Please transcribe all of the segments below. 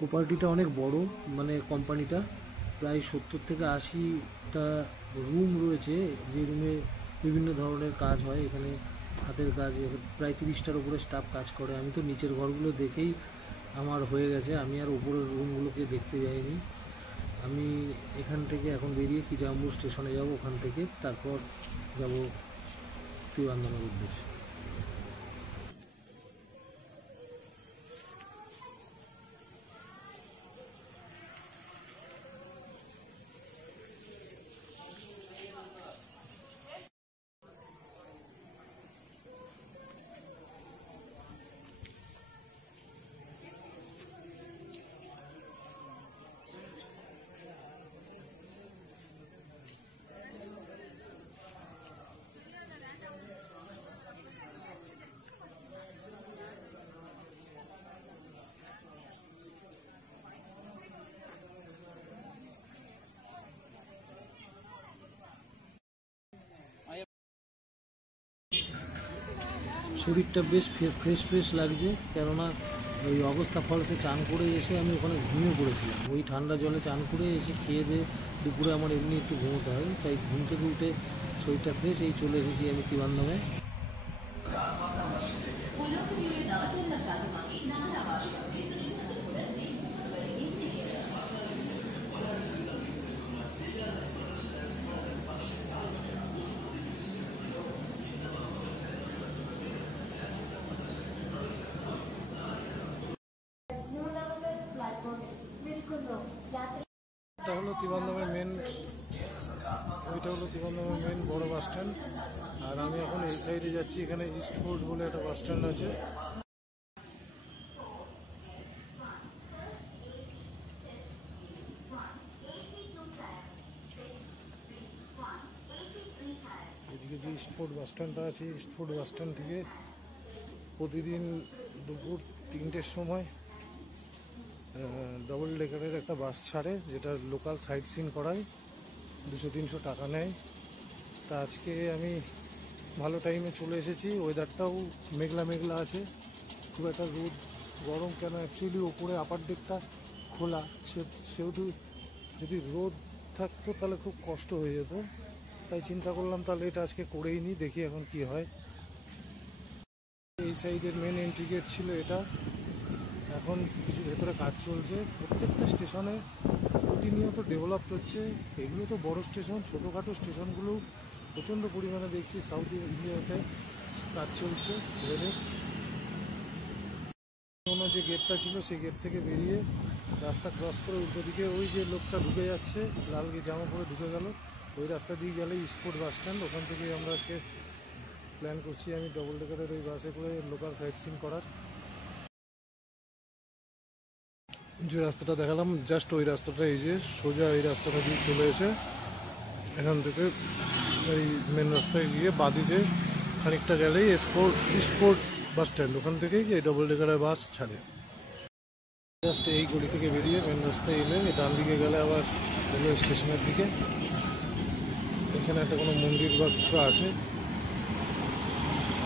প্রপার্টিটা অনেক বড়, মানে কোম্পানিটা প্রায় 70 থেকে 80টা রুম রয়েছে, যে রুমে বিভিন্ন ধরনের কাজ হয়। এখানে হাতের কাজ প্রায় 30টার উপরে স্টাফ কাজ করে। আমি তো নিচের ঘরগুলো দেখেই আমার হয়ে গেছে, আমি আর উপরের রুমগুলোকে দেখতে যাইনি। আমি এখান থেকে এখন বেরিয়ে কিজাম্বুর স্টেশনে যাব, ওখান থেকে তারপর যাব ত্রিবান্ধমের উদ্দেশ্যে। শরীরটা বেশ ফ্রেশ ফ্রেশ লাগছে, কেননা ওই অগস্তা ফলসে চান করে এসে আমি ওখানে ঘুমিয়ে পড়েছিলাম। ওই ঠান্ডা জলে চান করে এসে খেয়ে দিয়ে দুপুরে আমার এমনি একটু ঘুমোতে হয়, তাই ঘুম থেকে উঠে শরীরটা ফ্রেশ, এই চলে এসেছি আমি ত্রিবান্ধমে। এটা হলো ত্রিবান্ধমের মেন বড় বাস স্ট্যান্ড। আর আমি এখন এই সাইডে যাচ্ছি, এখানে ইস্ট ফোর্ট বলে একটা বাস স্ট্যান্ড আছে। এদিকে যে ইস্ট ফোর্ট বাস স্ট্যান্ডটা আছে, ইস্ট ফোর্ট বাস স্ট্যান্ড থেকে প্রতিদিন দুপুর 3টের সময় ডবল ডেকারের একটা বাস ছাড়ে, যেটা লোকাল সাইট সিন করায়, 200-300 টাকা নেয়। তা আজকে আমি ভালো টাইমে চলে এসেছি, ওয়েদারটাও মেঘলা মেঘলা আছে, খুব একটা রোদ গরম কেন, অ্যাকচুয়ালি ওপরে আপার ডেকটা খোলা, সেহেতু যদি রোদ থাকতো তাহলে খুব কষ্ট হয়ে যেত। তাই চিন্তা করলাম তাহলে এটা আজকে করেই নিই, দেখি এখন কি হয়। এই সাইডের মেন এন্ট্রি গেট ছিল এটা, এখন কিছু ভেতরে কাজ চলছে। প্রত্যেকটা স্টেশনে প্রতিনিয়ত ডেভেলপ হচ্ছে। এগুলো তো বড় স্টেশন, ছোটোখাটো স্টেশনগুলো প্রচণ্ড পরিমাণে দেখছি সাউথ ইন্ডিয়াতে কাজ চলছে রেলের। কোনো যে গেটটা ছিল সেই গেট থেকে বেরিয়ে রাস্তা ক্রস করে উল্টো দিকে ওই যে লোকটা ঢুকে যাচ্ছে, লাল জামা পরে ঢুকে গেল, ওই রাস্তা দিয়ে গেলে ইস্টফোর্ট বাস স্ট্যান্ড। ওখান থেকে আমরা আজকে প্ল্যান করছি আমি ডবল ডেকারের ওই বাসে করে লোকাল সাইট সিন করার। যে রাস্তাটা দেখালাম জাস্ট ওই রাস্তাটা, এই যে সোজা এই রাস্তাটা দিয়ে চলে এসে এখান থেকে এই মেন রাস্তায় গিয়ে বাদিকে খানিকটা গেলেই ইস্টফোর্ট বাস স্ট্যান্ড, ওখান থেকেই এই ডবল ডেকারের বাস ছাড়ে। জাস্ট এই গলি থেকে বেরিয়ে মেন রাস্তায় এলে ডান দিকে গেলে আবার রেলওয়ে স্টেশনের দিকে। এখানে একটা কোনো মন্দির বা কিছু আছে।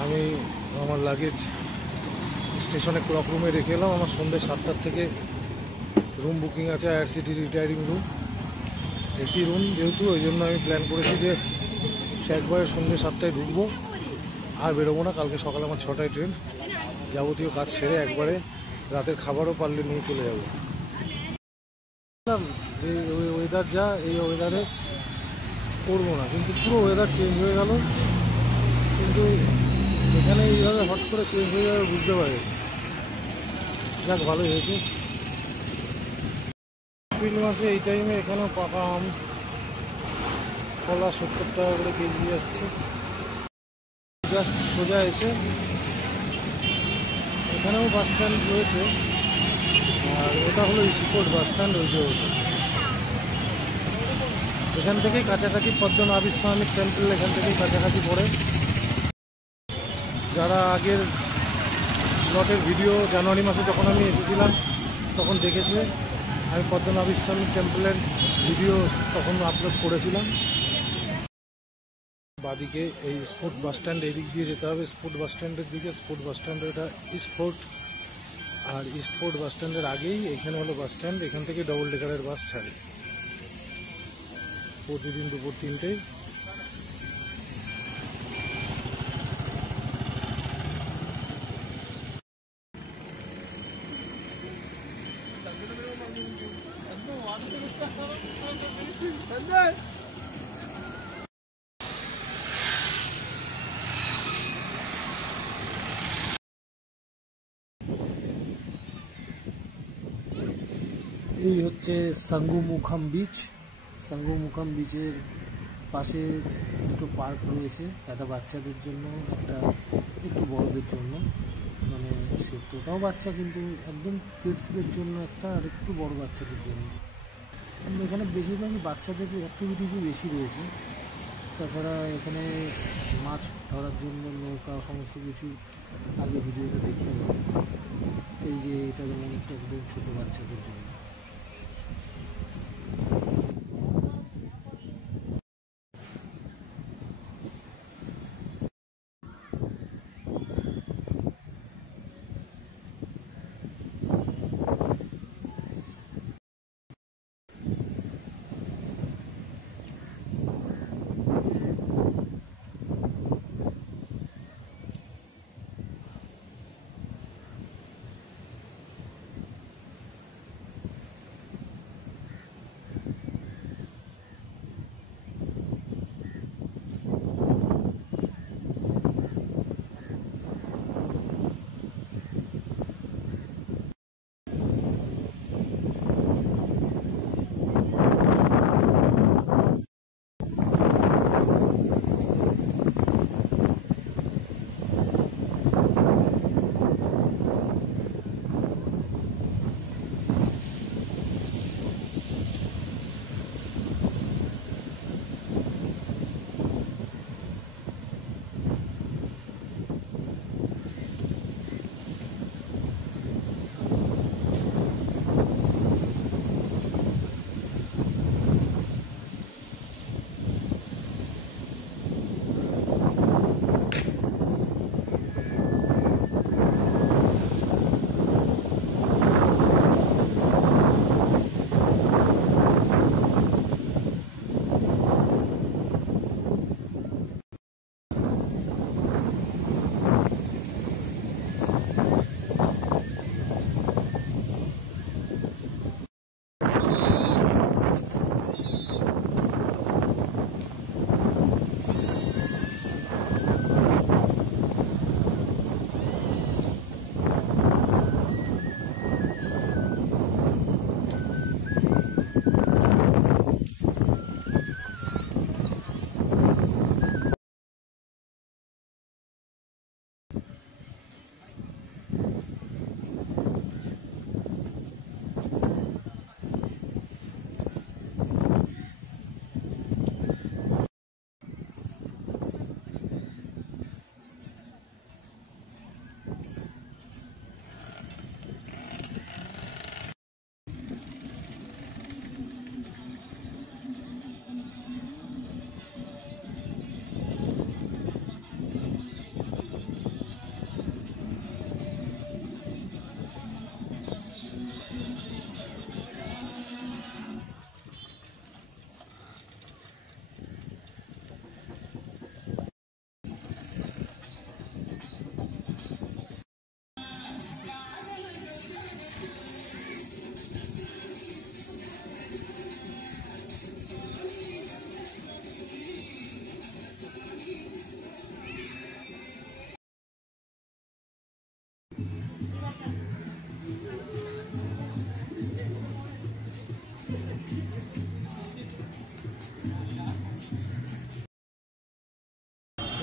আমি আমার লাগেজ স্টেশনে ক্লক রুমে রেখে এলাম। আমার সন্ধ্যে 7টার থেকে রুম বুকিং আছে, IRCT retiring room, AC room যেহেতু, ওই জন্য আমি প্ল্যান করেছি যে একবারে সন্ধ্যে 7টায় ঢুকবো, আর বেরোবো না। কালকে সকালে আমার 6টায় ট্রেন, যাবতীয় কাজ সেরে একবারে রাতের খাবারও পারলে নিয়ে চলে যাবো। যে ওয়েদার যা, এই ওয়েদারে করবো না, কিন্তু পুরো ওয়েদার চেঞ্জ হয়ে গেল। কিন্তু এখানে এইভাবে হট করে চেঞ্জ হয়ে যাবে বুঝতে পারি, যাক ভালোই হয়েছে। এপ্রিল মাসে এই টাইমে এখানেও পাকা আম, কলা 70 টাকা করে কেজি আসছে। জাস্ট সোজা এসে এখানেও বাস স্ট্যান্ড রয়েছে, আর ওটা হলো ইস্টফোর্ট বাস স্ট্যান্ড। ওই যে এখান থেকেই কাছাকাছি পদ্মনাভ ইসলামিক টেম্পল, এখান থেকেই কাছাকাছি পড়ে। যারা আগের লটের ভিডিও জানুয়ারি মাসে যখন আমি এসেছিলাম তখন দেখেছে, আমি পদ্মনাভ ইসলামিক টেম্পলের ভিডিও তখন আপলোড করেছিলাম। বাদিকে এই স্পোর্ট বাস স্ট্যান্ড, এই দিক দিয়ে যেতে হবে স্পোর্ট বাস স্ট্যান্ডের দিকে। স্পোর্ট বাস স্ট্যান্ড, এটা ইস্টফোর্ট আর ইস্টপোর্ট বাস স্ট্যান্ডের আগেই এখানে হলো বাস স্ট্যান্ড, এখান থেকে ডবল ডেকারের বাস ছাড়ে প্রতিদিন দুপুর 3টেয়। এই হচ্ছে সাঙ্গুমুখাম বিচ। সাঙ্গুমুখাম বিচের পাশে দুটো পার্ক রয়েছে, একটা বাচ্চাদের জন্য, একটা একটু বড়দের জন্য। মানে সে তোটাও বাচ্চা কিন্তু একদম কিডসদের জন্য একটা, আর একটু বড় বাচ্চাদের জন্য। এখানে বেশিরভাগই বাচ্চাদের অ্যাক্টিভিটিসই বেশি রয়েছে। তাছাড়া এখানে মাছ ধরার জন্য নৌকা সমস্ত কিছু আগে ভিডিওটা দেখতে পাবেন। এই যে এটা যেমন একদম ছোটো বাচ্চাদের জন্য।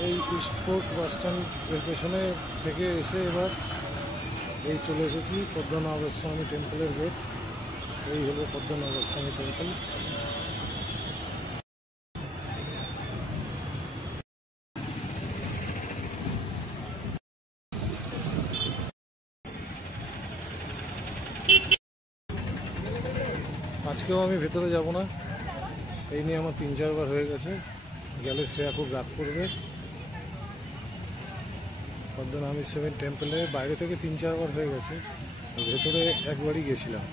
এই ইস্টপোর্ট বাস স্ট্যান্ডের পেছনে থেকে এসে এবার এই চলে এসেছি পদ্মনাভের স্বামী টেম্পলের গেট। এই হলো পদ্মনাভের স্বামী টেম্পল। আজকেও আমি ভেতরে যাব না, এই নিয়ে আমার 3-4 বার হয়ে গেছে, গেলে সে খুব রাগ করবে। পদ্মনাভের স্বামী টেম্পলে বাইরে থেকে 3-4 বার হয়ে গেছে, ভেতরে একবারই গেছিলাম।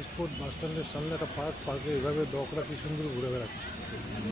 ইস্টপোর্ট বাস স্ট্যান্ডের সামনে একটা পার্কে এভাবে ডগরা কি সুন্দর ঘুরে বেড়াচ্ছে।